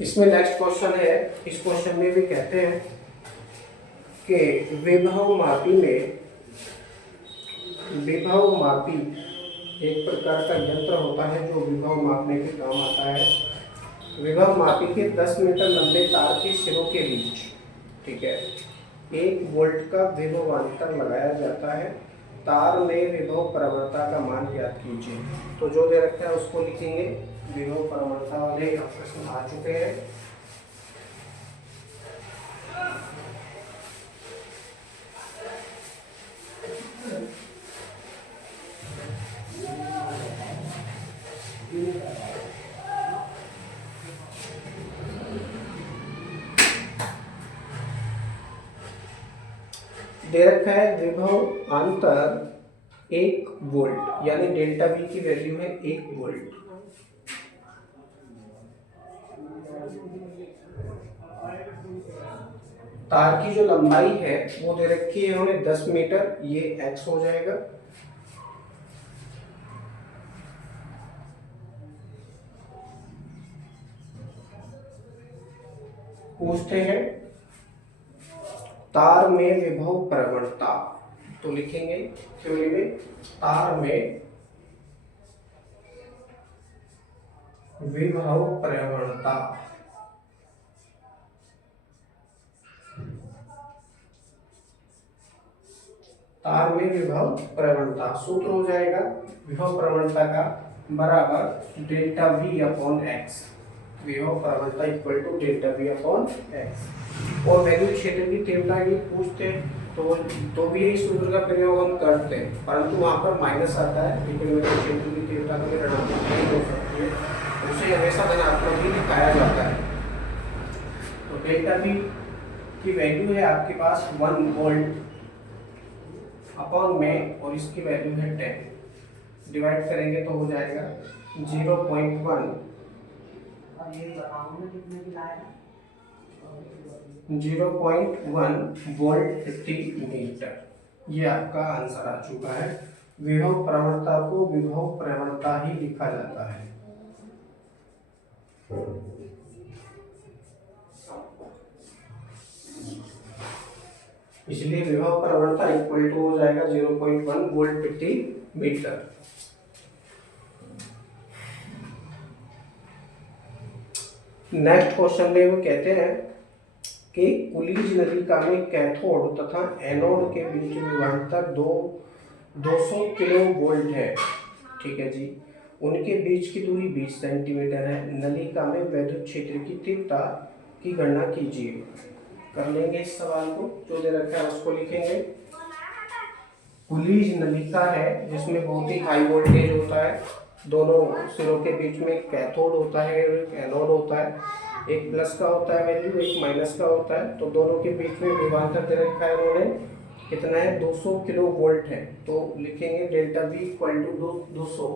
इसमें next question है। इस क्वेश्चन में भी कहते हैं कि विभव मापी एक प्रकार का यंत्र होता है जो विभव मापने के काम आता है। विभव मापी के 10 मीटर लंबे तार के सिरों के बीच, ठीक है, 1 वोल्ट का विभवांतर लगाया जाता है। तार में विभव प्रवणता का मान ज्ञात कीजिए। तो जो दे रखा है उसको लिखेंगे। विभव प्रवणता वाले प्रश्न आ चुके हैं। दे रखा है विभव अंतर 1 वोल्ट, यानी डेल्टा वी की वैल्यू है 1 वोल्ट। तार की जो लंबाई है वो दे रखी है हमें 10 मीटर, ये x हो जाएगा। पूछते हैं तार में विभव प्रवणता, तो लिखेंगे थ्योरी में तार में विभव प्रवणता। तार में विभव प्रवणता सूत्र हो जाएगा विभव प्रवणता का बराबर डेल्टा वी अपॉन एक्स। विभव प्रवणता equal to delta V upon X. और वैद्युत क्षेत्र की तीव्रता की पूछते तो भी यही सूत्र का प्रयोग हम करते हैं, परंतु वहां पर माइनस आता है, लेकिन वैद्युत क्षेत्र की तीव्रता कभी ऋणात्मक नहीं हो सकती है, उसे हमेशा धनात्मक ही दिखाया जाता है। तो डेल्टा वी की वैल्यू है आपके पास 1 वोल्ट अपॉन में, और इसकी वैल्यू है 10। डिवाइड करेंगे तो हो जाएगा 0.1 वोल्ट प्रति मीटर। ये आपका आंसर आ चुका है। विभव प्रवणता को विभव प्रवणता ही लिखा जाता है। इसलिए विभव प्रवणता इक्वल टू हो जाएगा 0.1 वोल्ट प्रति मीटर। नेक्स्ट क्वेश्चन में वो कहते हैं कि कुलीज नलिका में कैथोड तथा एनोड के बीच विभवांतर 200 किलो वोल्ट है, ठीक है जी। उनके बीच की दूरी 20 सेंटीमीटर है। नलिका में वैद्युत क्षेत्र की तीव्रता की गणना कीजिए। कर लेंगे इस सवाल को, जो दे रखा है उसको लिखेंगे। कुलीज नलिका है जिसमें बहुत ही हाई वोल्टेज होता है, दोनों सिरों के बीच में कैथोड होता है और एक एनोड होता है। एक प्लस का होता है वैल्यू, एक माइनस का होता है। तो दोनों के बीच में विभवांतर दे रखा है उन्होंने, कितना है 200 किलो वोल्ट है। तो लिखेंगे delta V equal to 200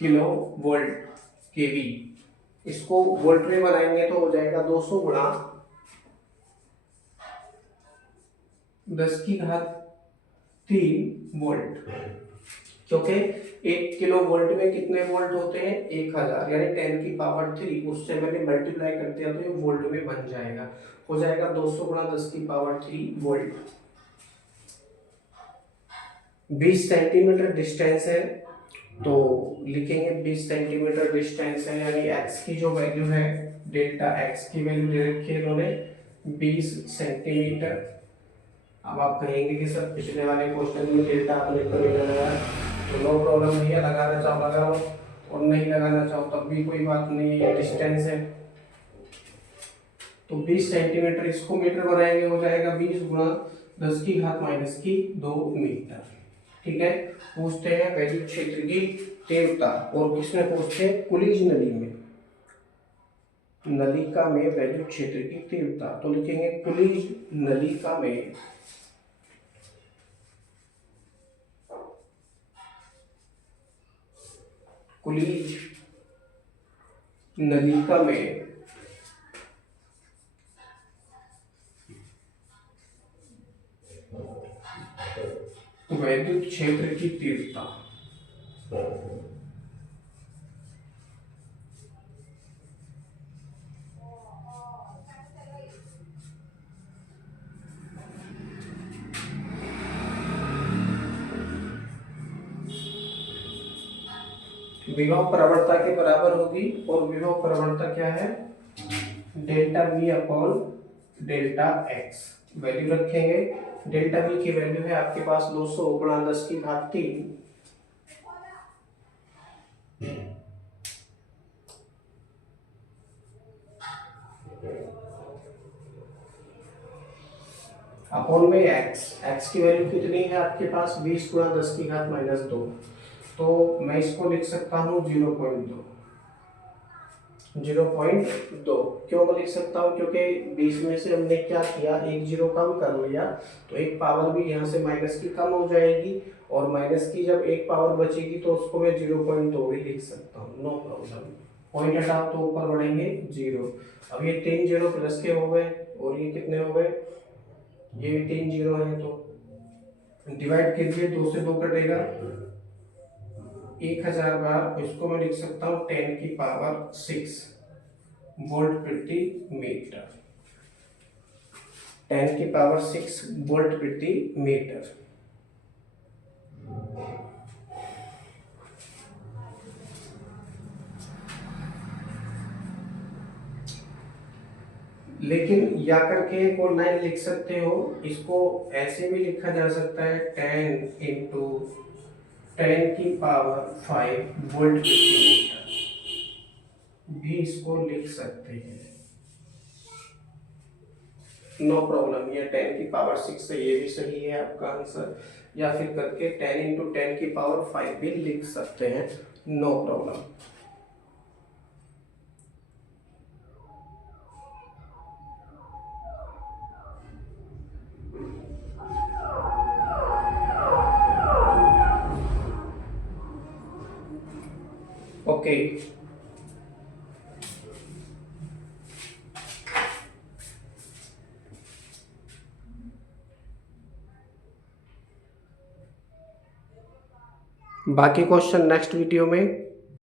kilo volt KV. इसको वोल्ट में बनाएंगे तो हो जाएगा 200 गुणा 10⁻³ वोल्ट, क्योंकि 1 किलो वोल्ट में कितने वोल्ट होते हैं 1000, यानी 10⁻³ उससे मैंने मल्टीप्लाई कर दिया तो ये वोल्ट में बन जाएगा। हो जाएगा 200 गुणा 10⁻³ वोल्ट। 20 सेंटीमीटर डिस्टेंस है, तो लिखेंगे 20 सेंटीमीटर डिस्टेंस है, यानी x की जो वैल्यू है, डेल्टा x की वैल्यू दे रखी है इन्होंने 20 सेंटीमीटर। अब आप कहेंगे कि सर पिछले वाले क्वेश्चन में डेल्टा आपने कभी लगाया, तो नो प्रॉब्लम भैया, लगाना चाहो लगा लो और नहीं लगाना चाहो तब भी कोई बात नहीं है, डिस्टेंस है। तो 20 सेंटीमीटर इसको मीटर बनाएंगे, हो जाएगा 20 गुणा 10⁻² मीटर, ठीक है। पूछते हैं वैद्युत क्षेत्र की तीव्रता, और किसमें पूछते हैं कुलीज नली में, नलिका में वैद्युत क्षेत्र की तीव्रता। तो लिखेंगे कुलीज नलिका में वैद्युत क्षेत्र की तीव्रता विभव प्रवणता के बराबर होगी, और विभव प्रवणता क्या है, delta V upon delta x. Value रखेंगे, डेल्टा वी की वैल्यू है आपके पास 200 गुणा 10 की घात 3 अपॉन में एक्स की वैल्यू कितनी है आपके पास, 20 गुणा 10 की घात -2। तो मैं इसको लिख सकता हूँ 0.2। 0.2 क्यों लिख सकता हूँ, क्योंकि 20 में से हमने क्या किया, एक जीरो कम कर लिया, तो एक पावर भी यहाँ से माइनस की कम हो जाएगी, और माइनस की जब एक पावर बचेगी तो उसको मैं 0.2 भी लिख सकता हूँ, नो प्रॉब्लम। पॉइंट हटाओ तो ऊपर बढ़ेंगे 0। अब ये 3 जीरो प्लस के हो गए, और ये कितने हो गए, ये भी 3 जीरो है, तो डिवाइड कीजिए, 2 से 2 कटेगा, 1000 बार, इसको मैं लिख सकता हूँ 10 की पावर 6 वोल्ट प्रति मीटर। 10 की पावर 6 वोल्ट प्रति मीटर। लेकिन या करके एक और लाइन लिख सकते हो, इसको ऐसे भी लिखा जा सकता है 10 इंटू 10 की पावर 5 वोल्ट प्रति मीटर भी इसको लिख सकते हैं, नो प्रॉब्लम। ये 10 की पावर 6 है, ये भी सही है आपका आंसर। या फिर करके 10 इंटू 10 की पावर 5 भी लिख सकते हैं, नो प्रॉब्लम। ओके, बाकी क्वेश्चन नेक्स्ट वीडियो में।